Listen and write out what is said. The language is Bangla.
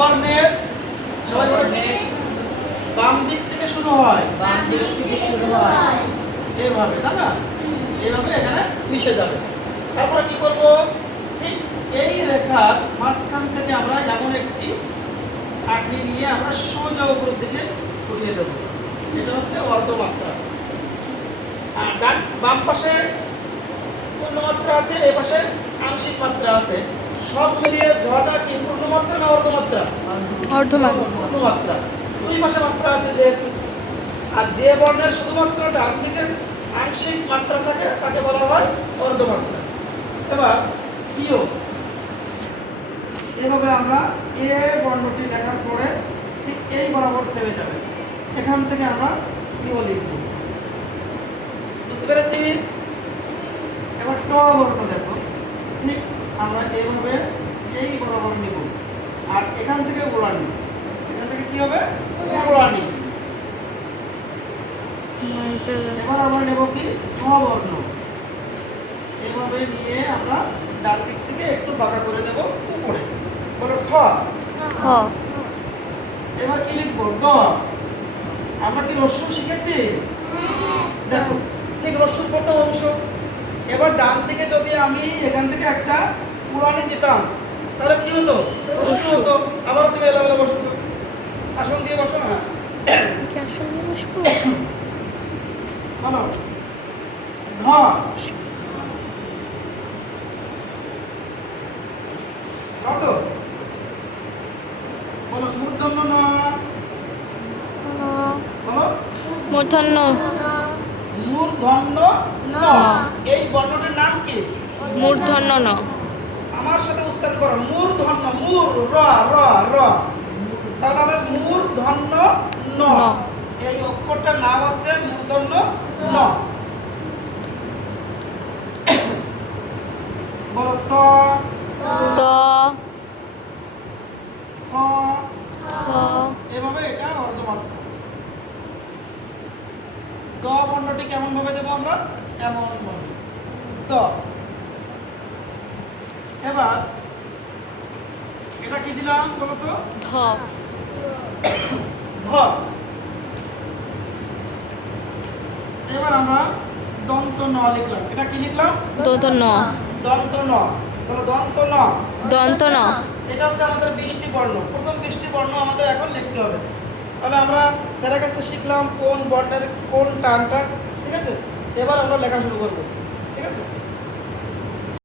বর্ণের সবাই বলে বাম দিক থেকে শুরু হয়, এইভাবে, তাই না? এইভাবে এখানে মিশে যাবে। তারপরে কি করব? ঠিক এই রেখার মাঝখান থেকে আমরা এমন একটি আঁকড়ি নিয়ে আমরা সোজা উপরের দিকে উঠিয়ে দেবো। এটা হচ্ছে অর্ধমাত্রা। আর বাম পাশে পূর্ণমাত্রা আছে, এই পাশে আংশিক মাত্রা আছে। সব মিলিয়ে ঝটা কি পূর্ণমাত্রা না অর্ধমাত্রা? পূর্ণমাত্রা। দুই পাশে মাত্রা আছে যেহেতু। আর যে বর্ণের শুধুমাত্র ডান দিকের আংশিক মাত্রা থাকে তাকে বলা হয় অর্ধমাত্রা। এবার ইও, এভাবে আমরা এ বর্ণটি লেখার পরে ঠিক এই বরাবর থেমে যাবে। এখান থেকে আমরা ইও লিখব। বুঝতে পেরেছি? এবার ট বর্ণ দেখো, ঠিক আমরা এইভাবে এই বরাবর নিব আর এখান থেকে গোড়া নিব। এখান থেকে কি হবে? গোড়া নিব। এবার আমরা নেব কি? ঠ বর্ণ। এভাবে নিয়ে আমরা ডান দিক থেকে একটু বাঁকা করে দেব উপরে। বলো ঠ। এবার কি লিখবো? ড। আমরা কি রস্য শিখেছি? দেখো ঠিক রস্যর প্রথম অংশ। এবার ডান দিকে যদি আমি এখান থেকে একটা পুরানি দিতাম তাহলে কি হতো? রস্য হতো। আবার তুমি এলোমেলো বসেছো, আসন দিয়ে বসো না। বলো ঢ। কত? বলো মূর্ধন্য ন। বলো মূর্ধন্য মূর্ধন্য ন। এই বর্ণটির নাম কি? মূর্ধন্য ন। আমার সাথে উচ্চারণ করো, মূর্ধন্য। মূর র র র, তাহলে হবে মূর্ধন্য ন। এই অক্ষরটার নাম হচ্ছে মূর্ধন্য ন। বলো ত, ত, থ। থ, এভাবে এটা অর্ধমাত্রা। দ বর্ণটি কেমন ভাবে দেবো আমরা? এমন ভাবে দ। এবার এটা কি দিলাম বলো তো? ধ, ধ। এবার আমরা দন্ত ন লিখলাম। এটা কি লিখলাম? দন্ত ন, দন্ত ন। বলো দন্ত ন। দন্ত ন। এটা হচ্ছে আমাদের 20টি বর্ণ। প্রথম 20টি বর্ণ আমাদের এখন লিখতে হবে। তাহলে আমরা স্যারের কাছ থেকে শিখলাম কোন বর্ণের কোন টানটা, ঠিক আছে? এবার আমরা লেখা শুরু করব, ঠিক আছে?